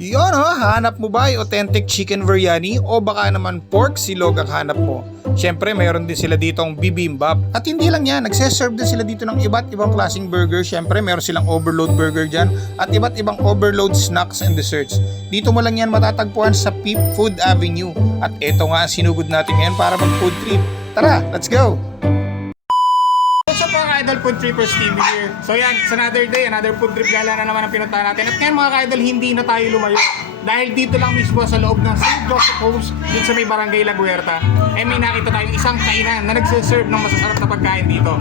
Yon ho, hanap mo ba yung authentic chicken biryani o baka naman pork silog ang hanap mo? Siyempre, mayroon din sila ditong bibimbap. At hindi lang yan, nagseserve din sila dito ng iba't ibang klaseng burger. Siyempre, mayroon silang overload burger dyan at iba't ibang overload snacks and desserts. Dito mo lang yan matatagpuan sa Peep Food Avenue. At ito nga ang sinugod natin ngayon para mag-food trip. Tara, let's go! What's up mga ka-idol, Food Trippers TV here. So yan, it's another day, another food trip gala na naman ang pinuntahan natin. At ngayon mga ka-idol, hindi na tayo lumayo. Dahil dito lang mismo sa loob ng St. Joseph Homes, dito sa may Barangay La Guerta, may nakita tayong isang kainan na nagsiserve ng masasarap na pagkain dito.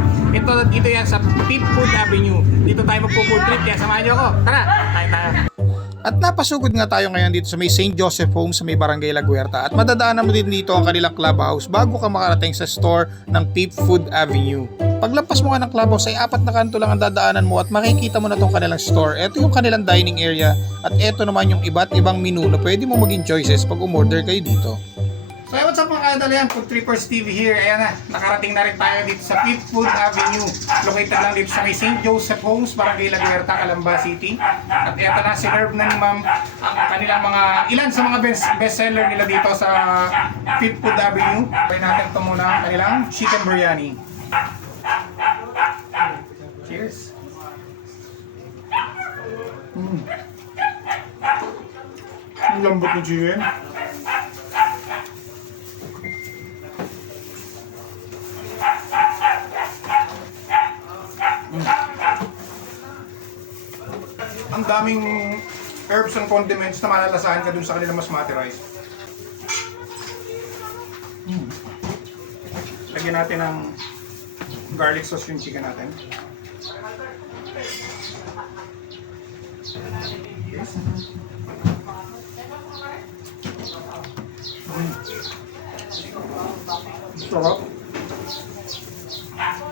Dito yan sa Peep Food Avenue. Dito tayo magpo-food trip, kaya samahan nyo ako. Tara, kain tayo. At napasugod nga tayo ngayon dito sa may St. Joseph Home sa may Barangay La Guerta at madadaanan mo din dito ang kanilang clubhouse bago ka makarating sa store ng Peep Food Avenue. Paglampas mo nga ng clubhouse ay 4 na kanto lang ang dadaanan mo at makikita mo na itong kanilang store. Ito yung kanilang dining area at ito naman yung iba't ibang menu na pwede mo maging choices pag umorder kayo dito. So what's up mga ka-idol, yan, Food Trippers TV here. Ayan na, nakarating na rin tayo dito sa Peep Food Avenue. Located lang dito sa may St. Joseph Homes, Barangay La Guerta, Calamba City. At ito na, sinerve na ni ma'am ang kanilang ilan sa mga bestseller nila dito sa Peep Food Avenue. Try natin ito muna ang kanilang chicken biryani. Cheers! Ang lambot ng chicken. Ang daming herbs and condiments na malalasahan ka dun sa kanilang basmati rice. Lagyan natin ng garlic sauce yung chicken natin. Yes. Sarap.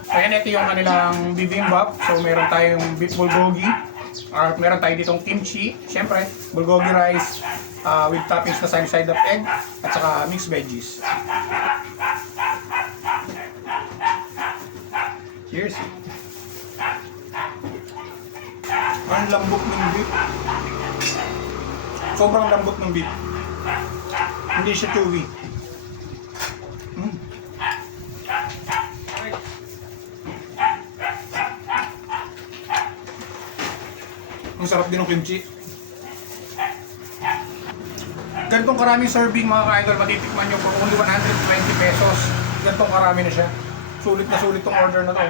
Ayan, ito yung kanilang bibimbap. So meron tayong beef bulgogi. At meron tayo ditong kimchi, syempre, bulgogi rice with toppings na side of egg at saka mixed veggies. Cheers! Ang lambot ng beef. Sobrang lambot ng beef. Hindi siya chewy. Ang sarap din ng kimchi. Ganitong karaming serving mga ka-idol, matitikman nyo for only 120 pesos. Ganitong karami na siya. Sulit na sulit tong order na to.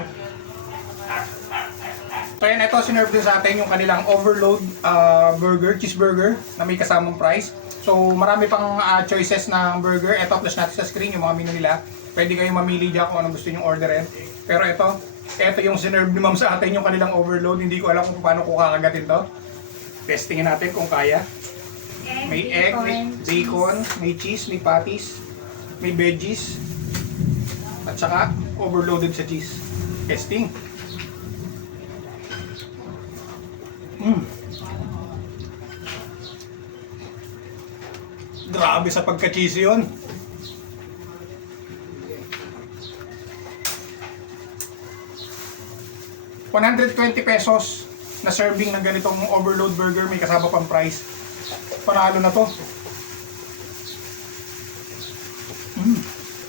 So yan, ito sinerve din sa atin yung kanilang overload burger, cheeseburger na may kasamang price. So marami pang choices ng burger. Ito, plus natin sa screen yung mga menu nila. Pwede kayong mamili dyan kung anong gusto nyo orderin. Pero ito yung sinerve ni ma'am sa atin yung kanilang overload. Hindi ko alam kung paano ko kakagatin to. Testingin natin kung kaya. May egg, may bacon, may cheese, may patties, may veggies, at saka overloaded sa cheese. Testing. Grabe sa pagka-cheesy yun. ₱120 na serving ng ganitong overload burger, may kasama pang price. Panalo na to.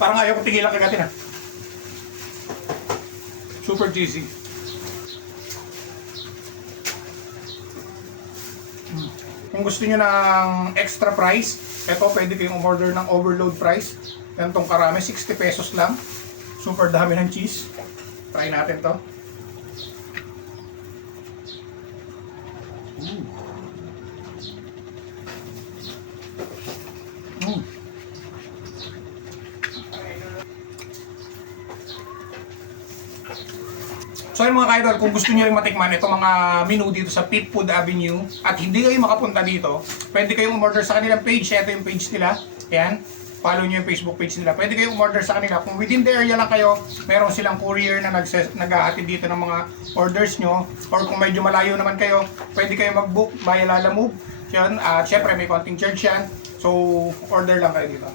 Parang ayaw kong tigilan kagatin ha. Super cheesy. Kung gusto nyo ng extra price, ito pwede kayong order ng overload price. Ganitong karami, 60 pesos lang. Super dami ng cheese. Try natin to. So yun mga ka-idol, kung gusto niyo rin matikman itong mga menu dito sa Peep Food Avenue at hindi kayo makapunta dito, pwede kayong umorder sa kanilang page. Ito yung page nila. Ayan, follow nyo yung Facebook page nila. Pwede kayong umorder sa kanila. Kung within the area lang kayo, meron silang courier na nag-ahatid dito ng mga orders nyo. Or kung medyo malayo naman kayo, pwede kayong mag-book via Lalamove. Yan, at syempre may konting charge yan. So, order lang kayo dito.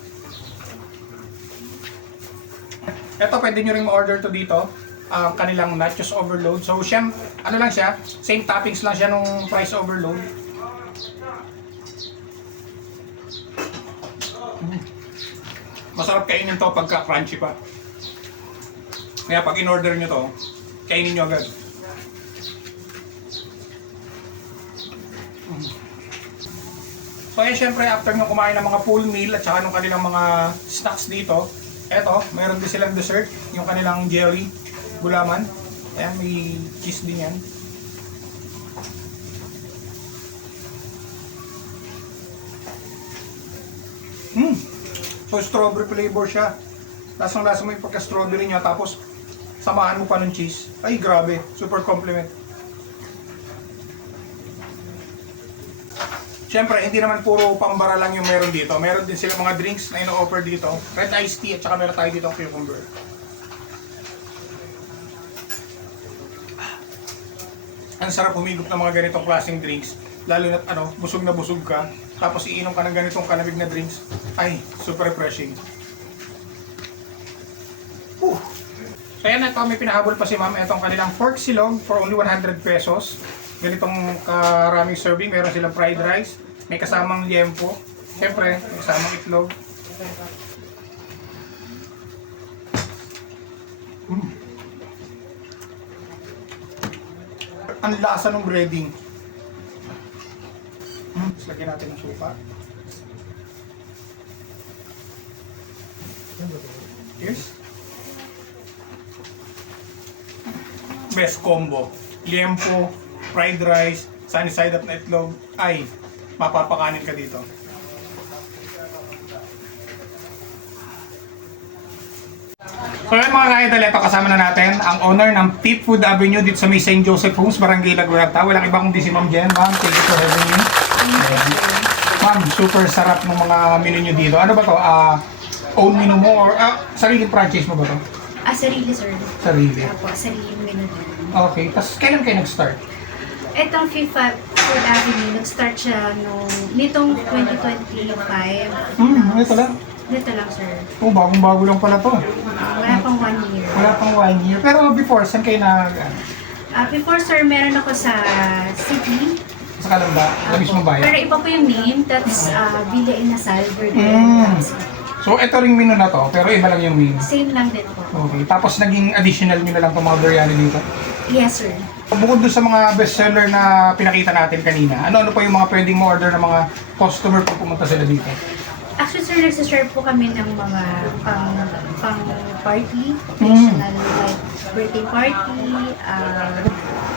Ito, pwede nyo rin ma-order to dito. Kanilang nachos overload. So, ano lang siya, same toppings lang siya nung price overload. Masarap kainin to pagka crunchy pa. Kaya pag in-order nyo to, kainin nyo agad. So ayun, syempre after nyo kumain ng mga full meal at saka ng kanilang mga snacks dito, eto, mayroon din silang dessert, yung kanilang jelly, gulaman. Ayan, may cheese din yan. So strawberry flavor siya. Lasang-lasa mo yung pagka-strawberry niya, tapos samahan mo pa ng cheese. Ay, grabe. Super compliment. Siyempre, hindi naman puro pambara lang yung meron dito. Meron din sila mga drinks na ino-offer dito. Red iced tea at saka meron tayo dito ang cucumber. Ang sarap humigop ng mga ganitong klaseng drinks. Lalo na busog na busog ka. Tapos iinom ka ng ganitong kalamig na drinks. Ay, super refreshing. So ayan, ito may pinahabol pa si ma'am. Itong kanilang pork silog for only 100 pesos. Ganitong karaming serving. Meron silang fried rice. May kasamang liempo. Siyempre, may kasamang itlog. Ang lasa ng breading. Tapos lagyan natin ng suka. Yes. Best combo. Liempo, fried rice, sunny side up na itlog. Ay, mapapakanin ka dito. So yun mga ka-idol, ito kasama na natin ang owner ng Peep Food Avenue dito sa may St. Joseph Homes, Barangay La Guerta. Walang iba kundi si Ma'am Jen. Ma'am, thank you for having me. Ma'am, super sarap ng mga menu nyo dito. Ano ba to? Own menu mo or sariling franchise mo ba to? Sarili, sir. Sarili. Opo, sariling menu din. Okay, tapos kailan kayo nag-start? Itong FIFA Food Avenue, nag-start siya nitong 2025. Ito lang. Dito lang, sir. Oh, bagong-bago lang pala to. Wala pang 1 year. Wala pang 1 year. Pero before, saan kayo Before, sir, meron ako sa city. sa Kalamba? Sa mismong bayan? Pero iba po yung name. That's Villa Inasal, So, ito ring menu na to, pero iba lang yung menu. Same lang din po. Okay. Tapos naging additional nyo na lang itong mga biryani dito? Yes, sir. Bukod doon sa mga bestseller na pinakita natin kanina, ano-ano pa yung mga pwedeng mo-order ng mga customer pag pumunta sila dito? Actually, sir, nagsiserve po kami ng mga pang-party, occasional, like birthday party,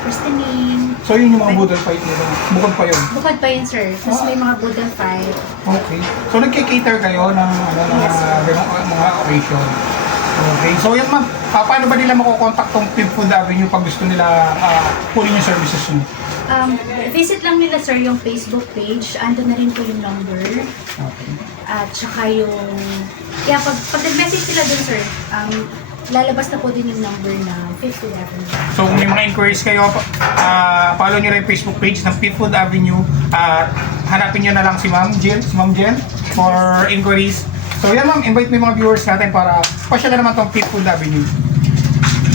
christening. So, yun yung mga budol fight nila. Bukod pa yun? Bukod pa yun, sir. Tapos may mga budol fight. Okay. So, nagkikater kayo ng mga occasion. Okay. So, yan ma'am. Paano ba nila makukontakt tong Peep Food Avenue pag gusto nila kunin yung services nyo? Visit lang nila, sir, yung Facebook page. Ando na rin po yung number. Okay. At saka yung... Yeah, pag nag-message sila dun, sir, lalabas na po din yung number na Peep Food Avenue. So kung may mga inquiries kayo, follow nyo rin yung Facebook page ng Peep Food Avenue at hanapin nyo na lang si Ma'am Jen for inquiries. So yan ma'am, invite mo yung mga viewers natin para pasyalan naman tong Peep Food Avenue.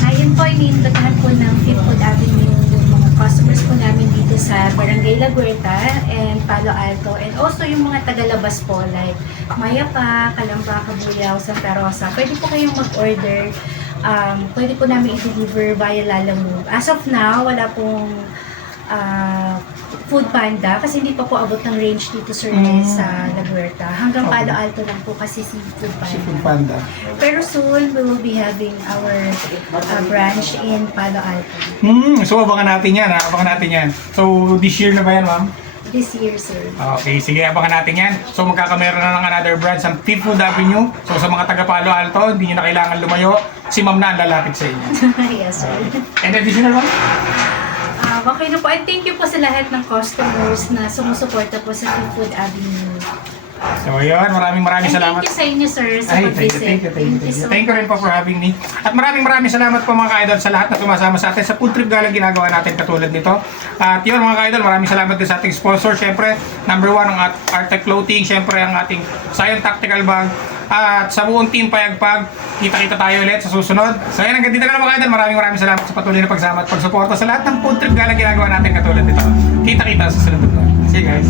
Ayun po, iniimbitahan po ng Peep Food Avenue yung mga customers po namin dito sa Barangay La Guerta and Palo Alto, and also yung mga tagalabas po like Mayapa, Calamba, Cabuyao, Santa Rosa. Pwede po kayong mag-order. Pwede po namin i-deliver via Lalamove. As of now, wala pong Food Panda kasi hindi pa po abot ng range dito, sir, sa La Guerta. Hanggang Palo Alto lang po kasi si Food Panda. Si Food Panda. Pero soon, we will be having our branch in Palo Alto. So abangan natin yan, abangan natin yan. So this year na ba yan ma'am? This year, sir. Okay, sige, abangan natin yan. So magkakameron na ng another branch ang Peep Food Avenue. So sa mga taga Palo Alto, hindi nyo na kailangan lumayo. Si ma'am na ang lalapit sa inyo. Yes, sir. And additional ma'am? Okay na po. And thank you po sa lahat ng customers na sumusuporta po sa Peep Food Avenue. So yun, maraming And salamat. thank you sa inyo, sir, sa Ay, pag-visit. thank you. so Thank you rin po for having me. At maraming salamat po mga ka-idol sa lahat na sumasama sa atin sa food trip gala ginagawa natin katulad nito. At yun mga ka-idol, maraming salamat din sa ating sponsor. Siyempre, number 1 ang Artec Clothing. Siyempre, ang ating Scion Tactical Bag. At sa buong team Payagpag, kita-kita tayo ulit sa susunod. So yan, hanggang dito na lang mga ka-idol. Maraming salamat sa patuloy na pagsama at pagsuporta sa lahat ng food trip gala ginagawa natin katulad nito. Kita-kita sa susunod. See you guys.